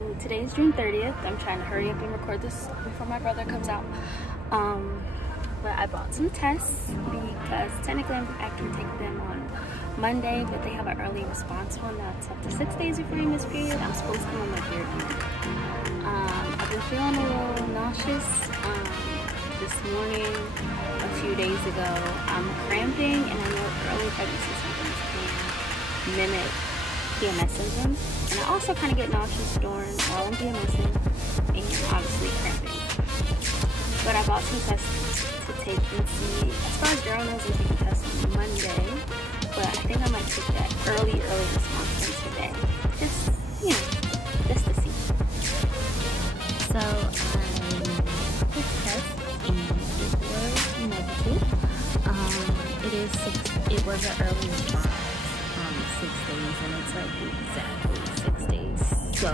Today is June 30th. I'm trying to hurry up and record this before my brother comes out. But I bought some tests because technically I can take them on Monday, but they have an early response one that's up to 6 days before you miss period. I'm supposed to be on my period Monday. I've been feeling a little nauseous this morning, a few days ago. I'm cramping, and I know early pregnancy symptoms can mimic PMS symptoms, and I also kind of get nauseous during while I'm PMSing and obviously cramping. But I bought some tests to take and see. As far as Darryl knows, we take a test on Monday, but I think I might take that early response one today, just just to see. So I took the test and it was negative. It was an early response. 6 days, and it's like exactly 6 days. So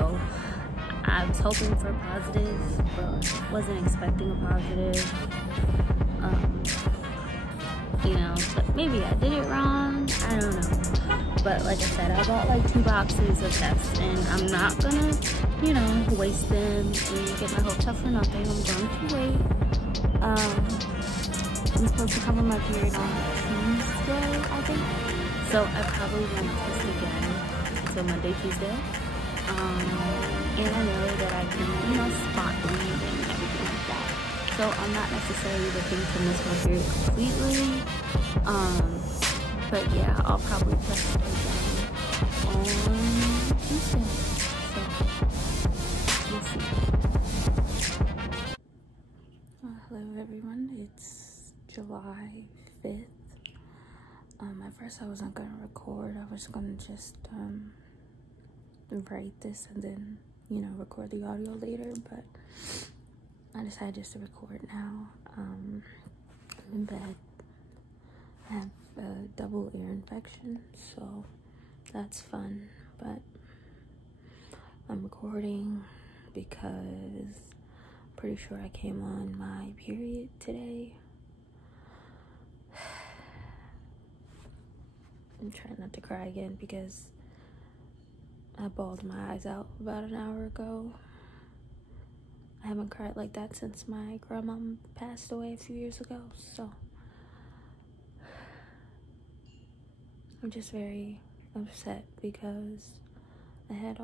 I was hoping for a positive, but wasn't expecting a positive. But maybe I did it wrong. I don't know. But like I said, I bought like 2 boxes of tests, and I'm not gonna, waste them and get my hopes up for nothing. I'm going to wait. I'm supposed to come on my period on Tuesday, I think. So I probably won't test again until Monday, Tuesday. And I know that I can, spot bleed and everything like that. So I'm not necessarily looking to miss my period completely. But yeah, I'll probably test again on Tuesday. So we'll see. Hello everyone, it's July 5th. At first I wasn't gonna record. I was gonna just write this and then record the audio later, but I decided just to record now. I'm in bed. I have a double ear infection, so that's fun, but I'm recording because I'm pretty sure I came on my period today. I'm trying not to cry again because I bawled my eyes out about an hour ago. I haven't cried like that since my grandma passed away a few years ago, so I'm just very upset because I had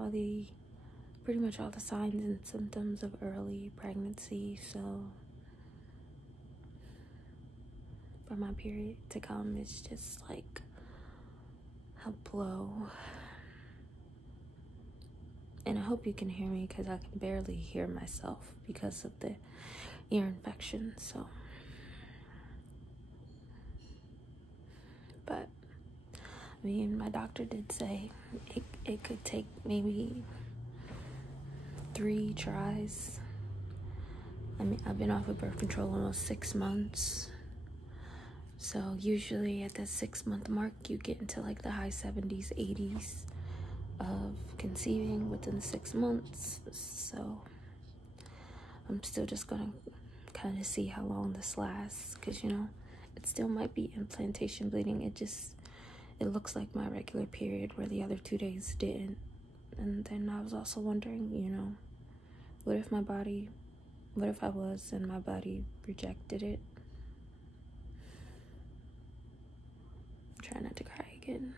pretty much all the signs and symptoms of early pregnancy, so for my period to come, it's just like a blow. And I hope you can hear me because I can barely hear myself because of the ear infection. So, but my doctor did say it could take maybe 3 tries. I've been off of birth control almost 6 months. So usually at the 6-month mark, you get into like the high 70s, 80s of conceiving within 6 months. So I'm still just gonna kind of see how long this lasts, because it still might be implantation bleeding. It looks like my regular period where the other 2 days didn't. And then I was also wondering, what if I was and my body rejected it? Try not to cry again,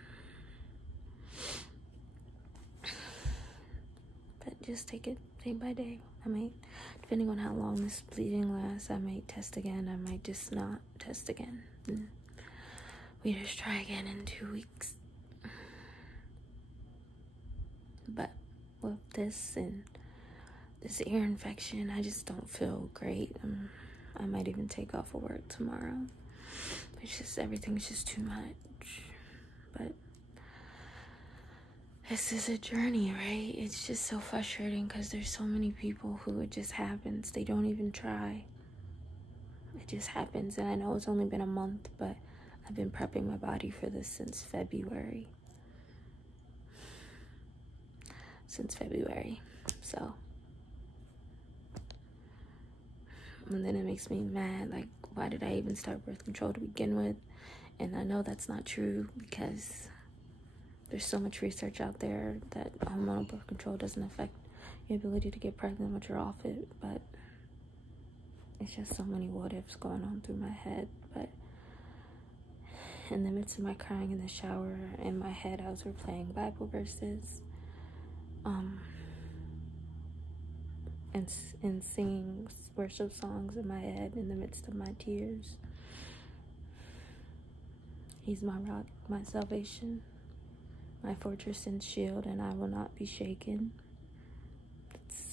but just take it day by day. I might, depending on how long this bleeding lasts, I might test again. I might just not test again. We just try again in 2 weeks. But with this and this ear infection, I just don't feel great. I might even take off of work tomorrow. It's just, everything's just too much. But this is a journey, right? It's just so frustrating because there's so many people who it just happens. They don't even try. It just happens. And I know it's only been a month, but I've been prepping my body for this since February. So, and then it makes me mad, like, why did I even start birth control to begin with? And I know that's not true because there's so much research out there that hormonal birth control doesn't affect your ability to get pregnant once you're off it, but it's just so many what ifs going on through my head. But in the midst of my crying in the shower, in my head I was replaying Bible verses, and singing worship songs in my head in the midst of my tears. He's my rock, my salvation, my fortress and shield, and I will not be shaken.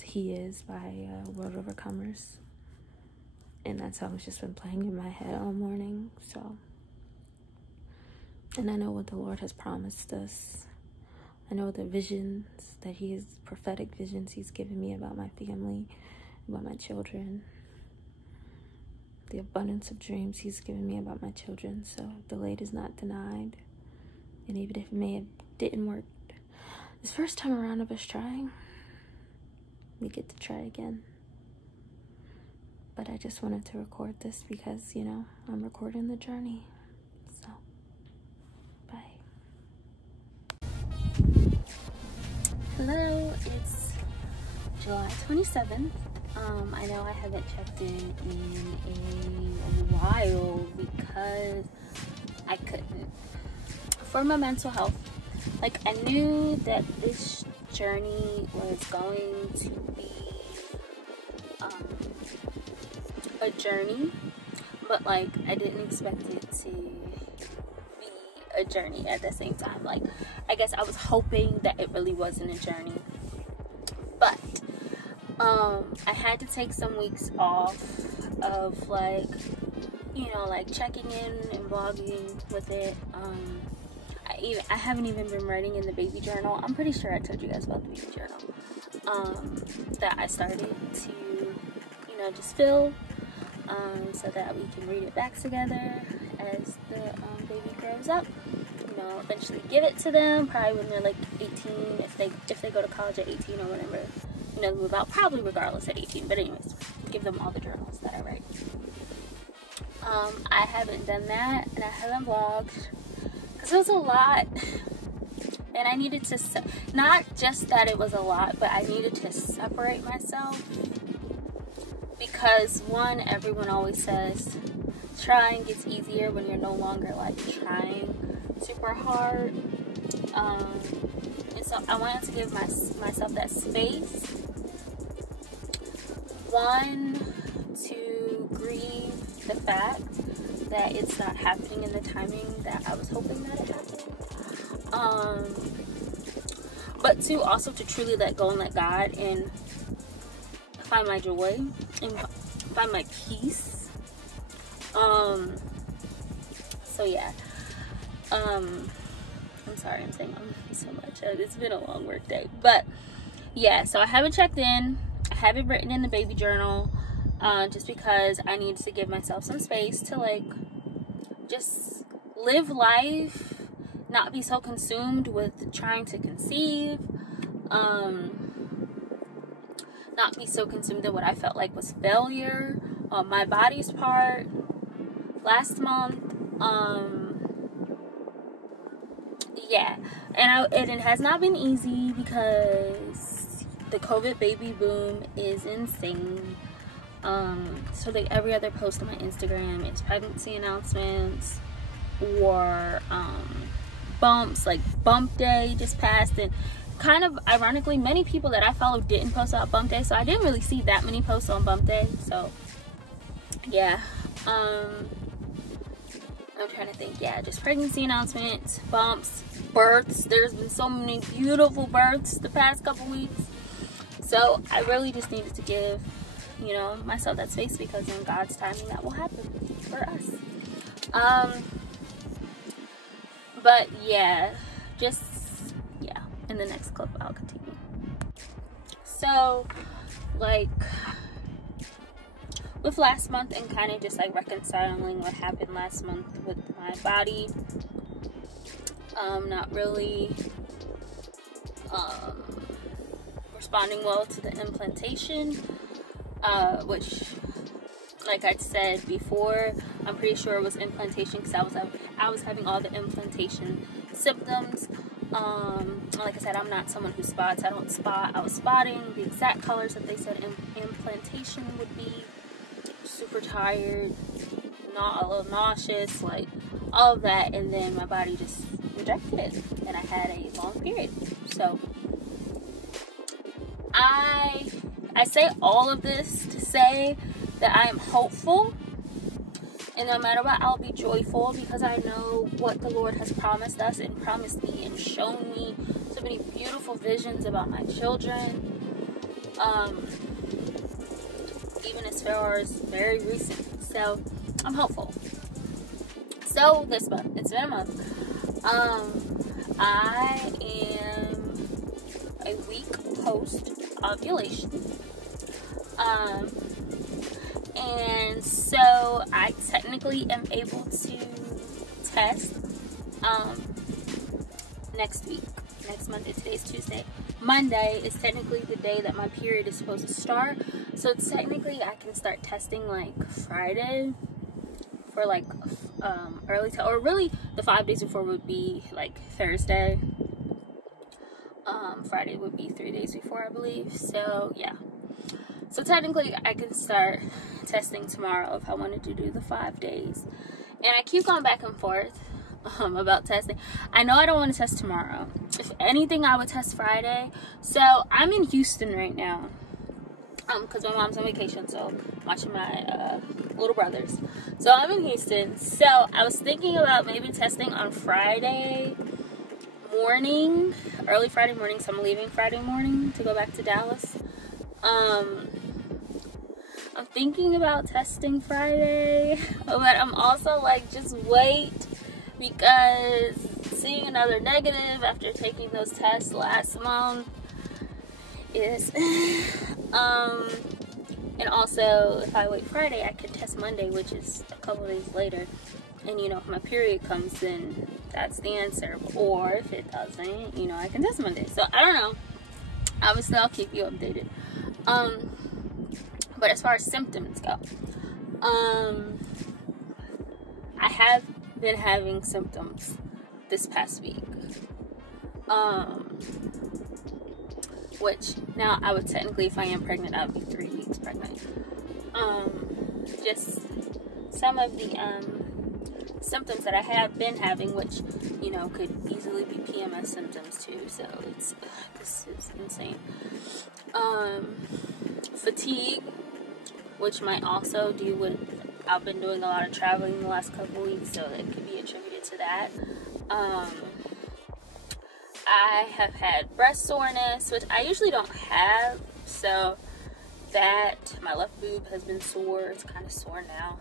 He is by World Overcomers. And that song's just been playing in my head all morning. So, and I know what the Lord has promised us. I know the visions that prophetic visions he's given me about my family, about my children. The abundance of dreams he's given me about my children. So delayed is not denied. And even if it didn't work this first time around of us trying, we get to try again. But I just wanted to record this because, you know, I'm recording the journey. So, bye. Hello, it's July 27th. I know I haven't checked in a while because I couldn't. For my mental health, like, I knew that this journey was going to be a journey, but like I didn't expect it to be a journey at the same time. Like, I guess I was hoping that it really wasn't a journey, but I had to take some weeks off of, like, you know, like checking in and vlogging with it. I haven't even been writing in the baby journal. I'm pretty sure I told you guys about the baby journal that I started to, you know, just fill so that we can read it back together as the baby grows up. You know, eventually give it to them probably when they're like 18, if they go to college at 18 or whatever, you know, move out probably regardless at 18. But anyways, give them all the journals that I write. I haven't done that, and I haven't vlogged because it was a lot, and I needed to not just that it was a lot, but I needed to separate myself. Because one, everyone always says trying gets easier when you're no longer like trying super hard. And so I wanted to give myself that space. One, to grieve the fact that it's not happening in the timing that I was hoping that it happened. But two, also to truly let go and let God and find my joy and find my peace. So yeah, I'm sorry I'm saying so much. It's been a long work day, but yeah, so I haven't checked in, I haven't written in the baby journal, just because I need to give myself some space to, like, just live life, not be so consumed with trying to conceive, not be so consumed in what I felt like was failure on my body's part last month. Yeah, and it has not been easy because the COVID baby boom is insane. So like every other post on my Instagram is pregnancy announcements or bumps. Like bump day just passed, and kind of ironically many people that I follow didn't post about bump day, so I didn't really see that many posts on bump day. So yeah, I'm trying to think. Yeah, just pregnancy announcements, bumps, births. There's been so many beautiful births the past couple weeks, so I really just needed to give, you know, myself that space, because in God's timing that will happen for us. But yeah, just yeah, in the next clip I'll continue. So like with last month and kind of just like reconciling what happened last month with my body, not really responding well to the implantation, which, like I said before, I'm pretty sure it was implantation because I was having all the implantation symptoms. Like I said, I'm not someone who spots. I don't spot. I was spotting the exact colors that they said implantation would be. Super tired, not a little nauseous, like all of that, and then my body just rejected it, and I had a long period. So I say all of this to say that I am hopeful, and no matter what, I'll be joyful, because I know what the Lord has promised us and promised me and shown me so many beautiful visions about my children, even as far as very recent. So I'm hopeful. So this month, it's been a month, I am a week post ovulation, and so I technically am able to test next week. Next Monday, today's Tuesday. Monday is technically the day that my period is supposed to start. So technically I can start testing like Friday for like early or really the 5 days before would be like Thursday. Friday would be 3 days before, I believe. So yeah. So technically I can start testing tomorrow if I wanted to do the 5 days. And I keep going back and forth about testing. I know I don't want to test tomorrow. If anything, I would test Friday. So I'm in Houston right now, because my mom's on vacation, so I'm watching my little brothers. So I'm in Houston. So I was thinking about maybe testing on Friday morning, early Friday morning. So I'm leaving Friday morning to go back to Dallas. I'm thinking about testing Friday, but I'm also like, just wait, because seeing another negative after taking those tests last month is and also if I wait Friday, I can test Monday, which is a couple days later, and you know, if my period comes, then that's the answer. Or if it doesn't, you know, I can test Monday. So I don't know. Obviously I'll keep you updated. But as far as symptoms go, I have been having symptoms this past week, which now I would technically, if I am pregnant, I would be 3 weeks pregnant. Just some of the symptoms that I have been having, which, you know, could easily be PMS symptoms too. So this is insane. Fatigue, which might also do with, I've been doing a lot of traveling the last couple weeks, so that could be attributed to that. I have had breast soreness, which I usually don't have, so that, my left boob has been sore. It's kind of sore now.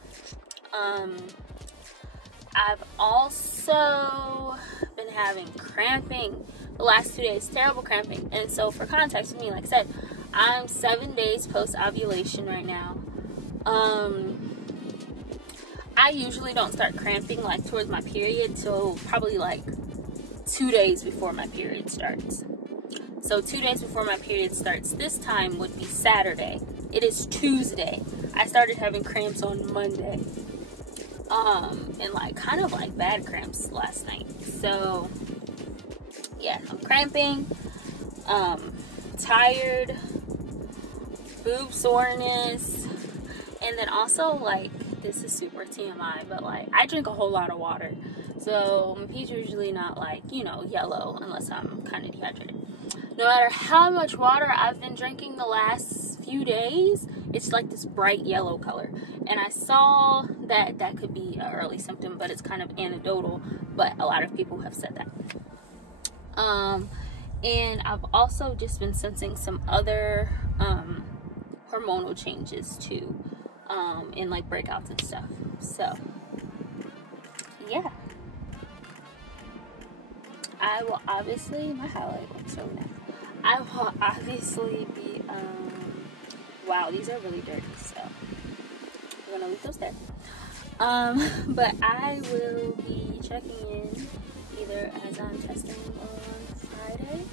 I've also been having cramping the last 2 days, terrible cramping. And so for context with me, like I said, I'm 7 days post ovulation right now. I usually don't start cramping like towards my period till probably like 2 days before my period starts. So 2 days before my period starts this time would be Saturday. It is Tuesday. I started having cramps on Monday. And like kind of like bad cramps last night. So yeah, I'm cramping, tired, boob soreness, and then also like, this is super TMI, but like I drink a whole lot of water. So my pee's usually not like, you know, yellow unless I'm kind of dehydrated. No matter how much water I've been drinking the last few days, it's like this bright yellow color. And I saw that that could be an early symptom, but it's kind of anecdotal, but a lot of people have said that. And I've also just been sensing some other hormonal changes too, in like breakouts and stuff. So yeah, I will obviously, my highlight looks really nice. I will obviously be, wow, these are really dirty, so we're gonna leave those there. But I will be checking in either as I'm testing on Friday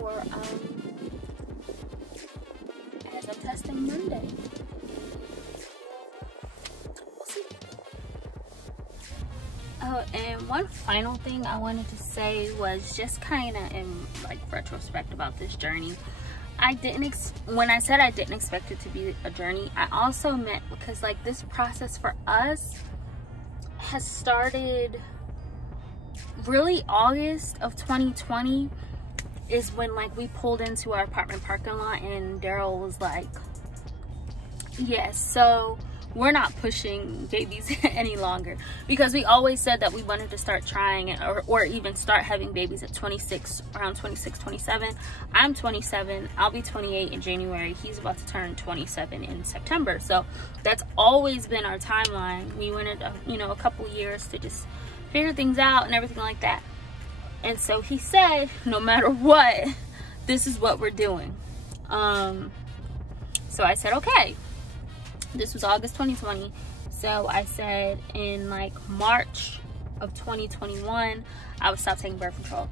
or as I'm testing Monday. We'll see. Oh, and one final thing I wanted to say was just kind of in like retrospect about this journey. When I said I didn't expect it to be a journey, I also meant because like this process for us has started really August of 2020 is when like we pulled into our apartment parking lot and Darryl was like, yes, so we're not pushing babies any longer, because we always said that we wanted to start trying it, or even start having babies at 26, around 26, 27. I'm 27, I'll be 28 in January. He's about to turn 27 in September. So that's always been our timeline. We wanted, a couple years to just figure things out and everything like that. And so he said, no matter what, this is what we're doing. So I said, okay. This was August 2020. So I said in like March of 2021, I would stop taking birth control.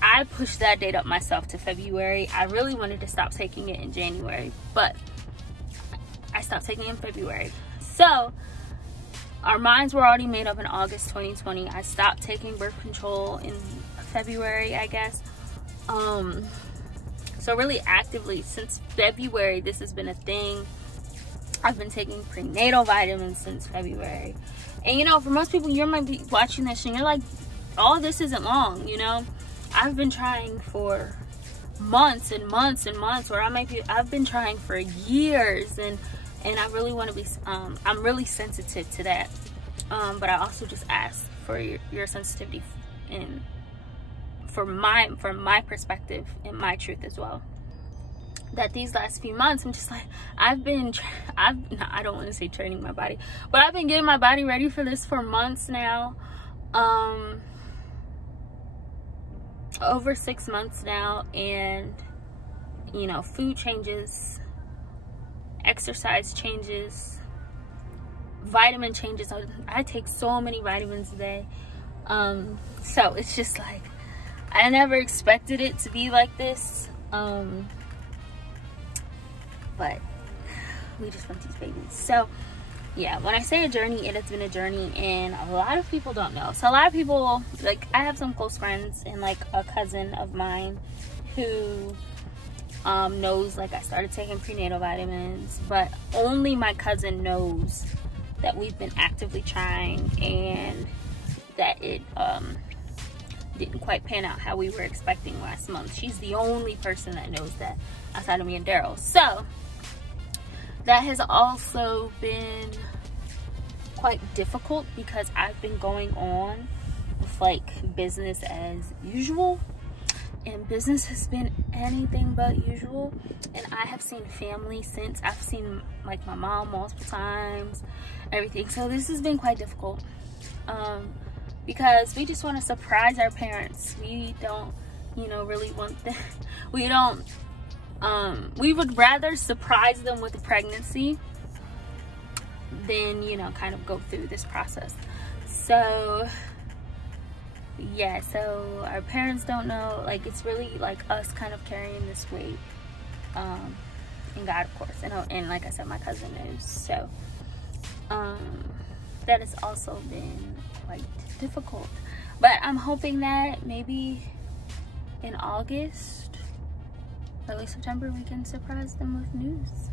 I pushed that date up myself to February. I really wanted to stop taking it in January, but I stopped taking it in February. So our minds were already made up in August 2020. I stopped taking birth control in February, I guess. So really actively since February, this has been a thing. I've been taking prenatal vitamins since February. And for most people, you might be watching this and you're like, all this isn't long, I've been trying for months and months and months, or I've been trying for years, and I really want to be, I'm really sensitive to that. But I also just ask for your sensitivity and from my perspective and my truth as well. That these last few months, I'm just like, I don't want to say training my body, but I've been getting my body ready for this for months now. Over 6 months now. And food changes, exercise changes, vitamin changes. I take so many vitamins a day. So it's just like, I never expected it to be like this. But we just want these babies. So yeah, when I say a journey, it has been a journey, and a lot of people don't know. So a lot of people, like, I have some close friends and like a cousin of mine who knows like I started taking prenatal vitamins, but only my cousin knows that we've been actively trying and that it didn't quite pan out how we were expecting last month. She's the only person that knows that outside of me and Darryl. So that has also been quite difficult because I've been going on with like business as usual, and business has been anything but usual. And I have seen family since. I've seen like my mom multiple times, everything. So this has been quite difficult because we just want to surprise our parents. We don't really want them. We would rather surprise them with a pregnancy than kind of go through this process. So yeah, so our parents don't know. Like, it's really like us kind of carrying this weight, and God, of course, and like I said, my cousin knows. So that has also been quite difficult, but I'm hoping that maybe in August, early September, we can surprise them with news.